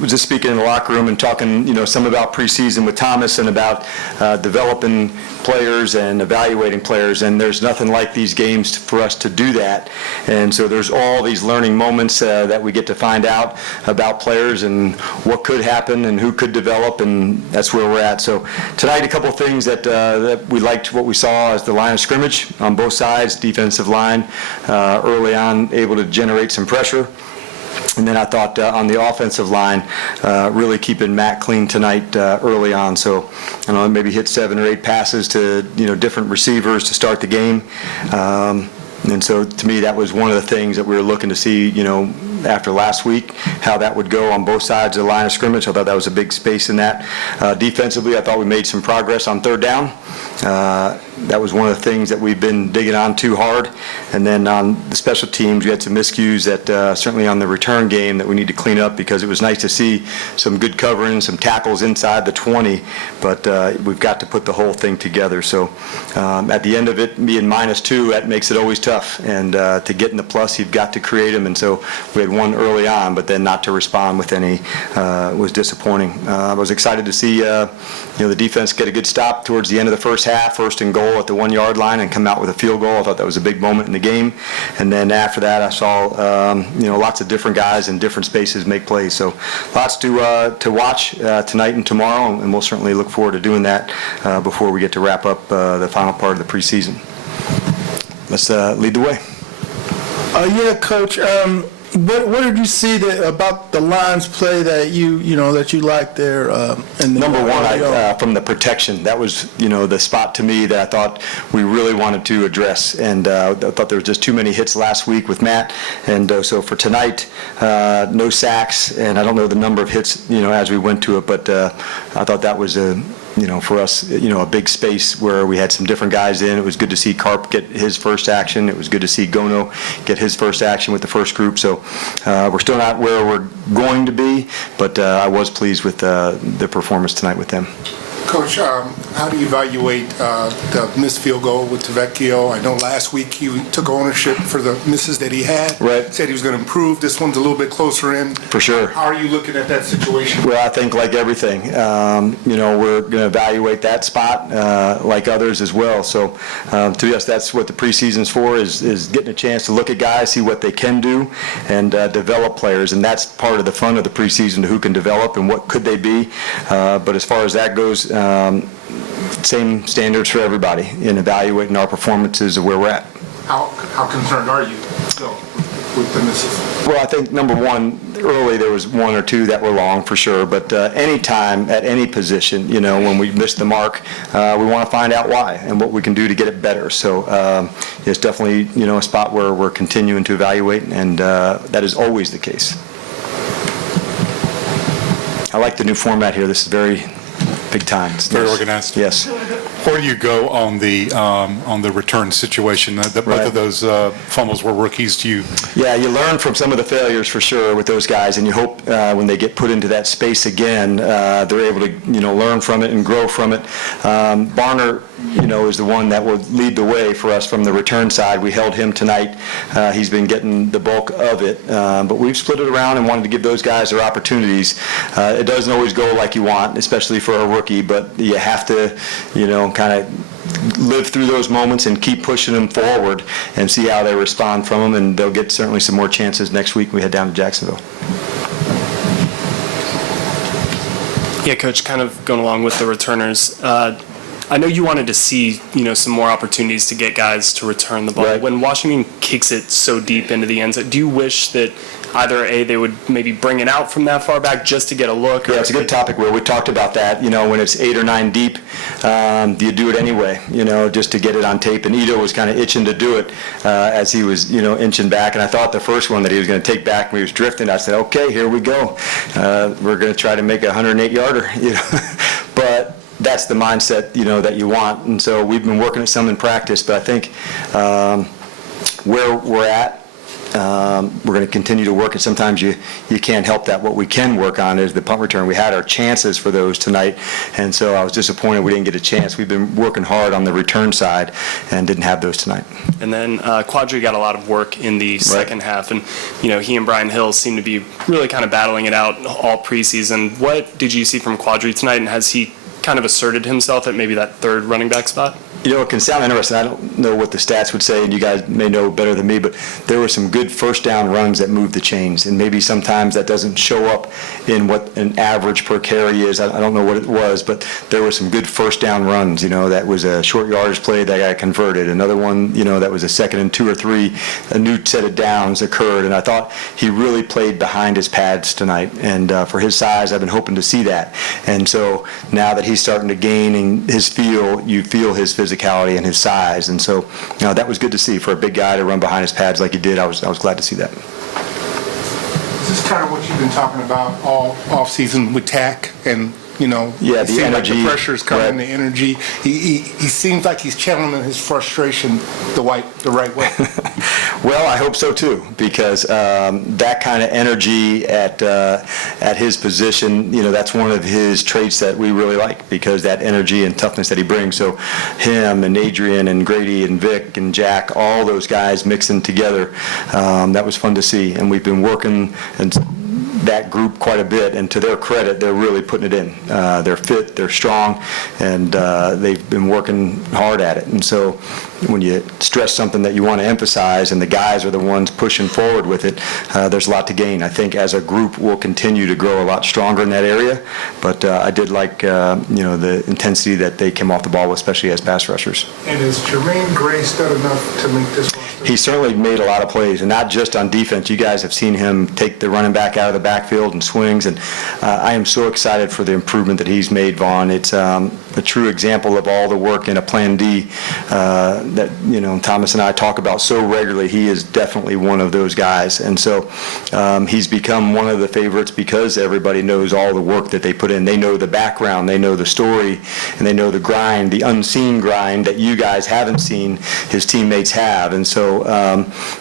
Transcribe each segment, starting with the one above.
was just speaking in the locker room and talking, some about preseason with Thomas and about developing players and evaluating players, and there's nothing like these games for us to do that. And so there's all these learning moments that we get to find out about players and what could happen and who could develop, and that's where we're at. So tonight, a couple of things that we liked what we saw as the line of scrimmage on both sides, defensive line early on, able to generate some pressure. And then I thought on the offensive line, really keeping Matt clean tonight early on. So, maybe hit 7 or 8 passes to, different receivers to start the game. And so, to me, that was one of the things that we were looking to see, after last week, how that would go on both sides of the line of scrimmage. I thought that was a big space in that. Defensively, I thought we made some progress on third down. That was one of the things that we've been digging on too hard. And then on the special teams, we had some miscues that certainly on the return game that we need to clean up, because it was nice to see some good covering, some tackles inside the 20, but we've got to put the whole thing together. So at the end of it, being -2, that makes it always tough. And to get in the plus, you've got to create them. And so we had one early on, but then not to respond with any was disappointing. I was excited to see the defense get a good stop towards the end of the first half, first and goal at the 1-yard line, and come out with a field goal. I thought that was a big moment in the game. And then after that, I saw lots of different guys in different spaces make plays. So lots to watch tonight and tomorrow, and we'll certainly look forward to doing that before we get to wrap up the final part of the preseason. Let's lead the way. Yeah, Coach. What did you see about the Lions play that you liked there? Number one, from the protection, that was the spot to me that I thought we really wanted to address, and I thought there was just too many hits last week with Matt, and so for tonight, no sacks, and I don't know the number of hits as we went to it, but I thought that was for us, a big space where we had some different guys in. It was good to see Karp get his first action. It was good to see Gono get his first action with the first group. So we're still not where we're going to be, but I was pleased with the performance tonight with them. Coach, how do you evaluate the missed field goal with Tavecchio? I know last week he took ownership for the misses that he had. Right. Said he was going to improve. This one's a little bit closer in. For sure. How are you looking at that situation? Well, I think like everything, we're going to evaluate that spot like others as well. So to us, that's what the preseason's for, is getting a chance to look at guys, see what they can do, and develop players. And that's part of the fun of the preseason, who can develop and what could they be. But as far as that goes, same standards for everybody in evaluating our performances of where we're at. How concerned are you still with the misses? Well, I think number one, early there was 1 or 2 that were long for sure, but any time at any position, when we miss the mark, we want to find out why and what we can do to get it better. So it's definitely a spot where we're continuing to evaluate, and that is always the case. I like the new format here. This is very big time. It's very nice. organized. Yes. Where do you go on the return situation? Both Right. of those fumbles were rookies. Yeah, you learn from some of the failures for sure with those guys, and you hope when they get put into that space again, they're able to learn from it and grow from it. Barner, is the one that would lead the way for us from the return side. We held him tonight. He's been getting the bulk of it, but we've split it around and wanted to give those guys their opportunities. It doesn't always go like you want, especially for a rookie, but you have to, kind of live through those moments and keep pushing them forward and see how they respond from them, and they'll get certainly some more chances next week when we head down to Jacksonville. Yeah, Coach, kind of going along with the returners, I know you wanted to see, some more opportunities to get guys to return the ball. Right. When Washington kicks it so deep into the end zone, do you wish that either they would maybe bring it out from that far back just to get a look? Yeah, it's a good topic, Will. We talked about that. When it's 8 or 9 deep, do you do it anyway? Just to get it on tape. And Ito was kind of itching to do it as he was, inching back. And I thought the first one that he was going to take back when he was drifting, I said, okay, here we go. We're going to try to make a 108-yarder. But that's the mindset, that you want. And so we've been working at some in practice, but I think where we're at We're going to continue to work it. Sometimes you can't help that. What we can work on is the punt return. We had our chances for those tonight, and so I was disappointed we didn't get a chance. We've been working hard on the return side and didn't have those tonight. And then Quadri got a lot of work in the second half, and he and Brian Hill seem to be really kind of battling it out all preseason. What did you see from Quadri tonight, and has he kind of asserted himself at maybe that third running back spot? It can sound interesting. I don't know what the stats would say, and you guys may know better than me, but there were some good first down runs that moved the chains, and maybe sometimes that doesn't show up in what an average per carry is. I don't know what it was, but there were some good first down runs. That was a short yardage play that got converted. Another one, that was a 2nd and 2 or 3. A new set of downs occurred, and I thought he really played behind his pads tonight. And for his size, I've been hoping to see that. And so now that he's starting to gain in his feel, you feel his physicality and his size. And so that was good to see for a big guy to run behind his pads like he did. I was glad to see that. Is this kind of what you've been talking about all offseason with Tack and, Yeah, it the seems energy. like the pressure's coming, Right. the energy. He seems like he's channeling his frustration the right way. Well, I hope so too, because that kind of energy at his position, that's one of his traits that we really like, because that energy and toughness that he brings. So him and Adrian and Grady and Vic and Jack, all those guys mixing together, that was fun to see. And we've been working that group quite a bit, and to their credit, they're really putting it in. They're fit, they're strong, and they've been working hard at it. And so when you stress something that you want to emphasize and the guys are the ones pushing forward with it, there's a lot to gain. I think as a group we'll continue to grow a lot stronger in that area, but I did like the intensity that they came off the ball with, especially as pass rushers. And is Jermaine Gray stud enough to make this roster? He certainly made a lot of plays, and not just on defense. You guys have seen him take the running back out of the backfield and swings, and I am so excited for the improvement that he's made, Vaughn. It's a true example of all the work in a Plan D that Thomas and I talk about so regularly. He is definitely one of those guys, and so he's become one of the favorites because everybody knows all the work that they put in. They know the background, they know the story, and they know the grind, the unseen grind that you guys haven't seen his teammates have, and so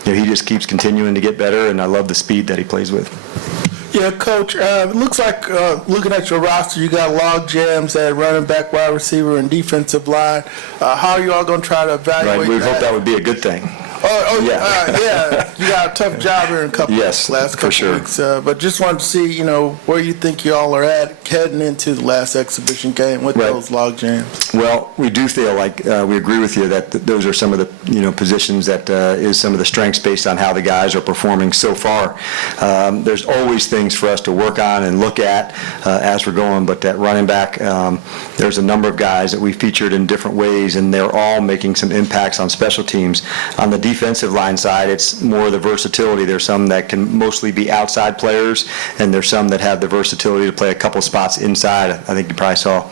he just keeps continuing to get better, and I love the speed that he plays with. Yeah, Coach, it looks like looking at your roster, you got log jams at running back, wide receiver, and defensive line. How are you all going to try to evaluate Right, we that? hope that would be a good thing. Yeah. You got a tough job here in a Yes, last for couple sure. weeks. But just wanted to see, where you think you all are at heading into the last exhibition game with Right. those log jams. Well, we do feel like we agree with you that those are some of the positions that is some of the strengths based on how the guys are performing so far. There's always things for us to work on and look at as we're going, but that running back, there's a number of guys that we featured in different ways, and they're all making some impacts on special teams. On the defensive line side, it's more the versatility. There's some that can mostly be outside players, and there's some that have the versatility to play a couple spots inside. I think you probably saw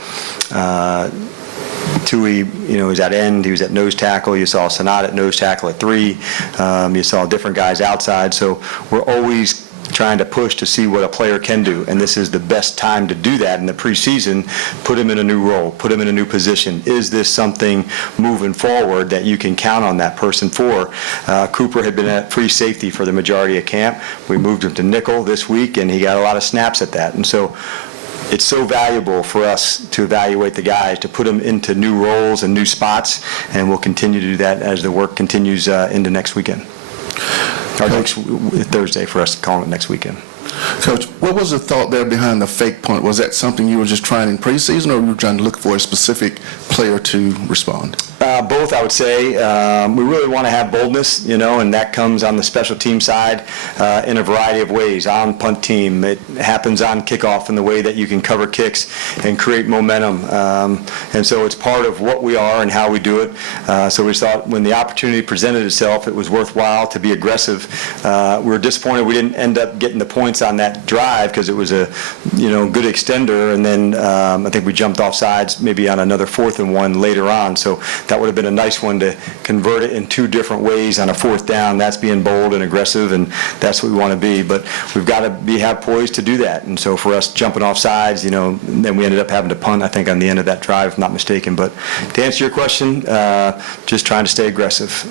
Tui, was at end. He was at nose tackle. You saw Sanat at nose tackle at 3. You saw different guys outside. So we're always trying to push to see what a player can do, and this is the best time to do that in the preseason. Put him in a new role, put him in a new position. Is this something moving forward that you can count on that person for? Cooper had been at free safety for the majority of camp. We moved him to nickel this week, and he got a lot of snaps at that. And so it's so valuable for us to evaluate the guys, to put them into new roles and new spots, and we'll continue to do that as the work continues into next weekend. Or next Thursday for us, calling it next weekend. Coach, what was the thought there behind the fake punt? Was that something you were just trying in preseason, or were you trying to look for a specific player to respond? Both, I would say. We really want to have boldness, and that comes on the special team side in a variety of ways. On punt team, it happens on kickoff in the way that you can cover kicks and create momentum. And so it's part of what we are and how we do it. So we thought when the opportunity presented itself, it was worthwhile to be aggressive. We were disappointed we didn't end up getting the points on that drive because it was a good extender, and then I think we jumped off sides maybe on another 4th and 1 later on. So that would have been a nice one to convert it in 2 different ways on a 4th down. That's being bold and aggressive, and that's what we want to be. But we've got to have poised to do that. And so for us jumping off sides, then we ended up having to punt, I think, on the end of that drive, if I'm not mistaken. But to answer your question, just trying to stay aggressive.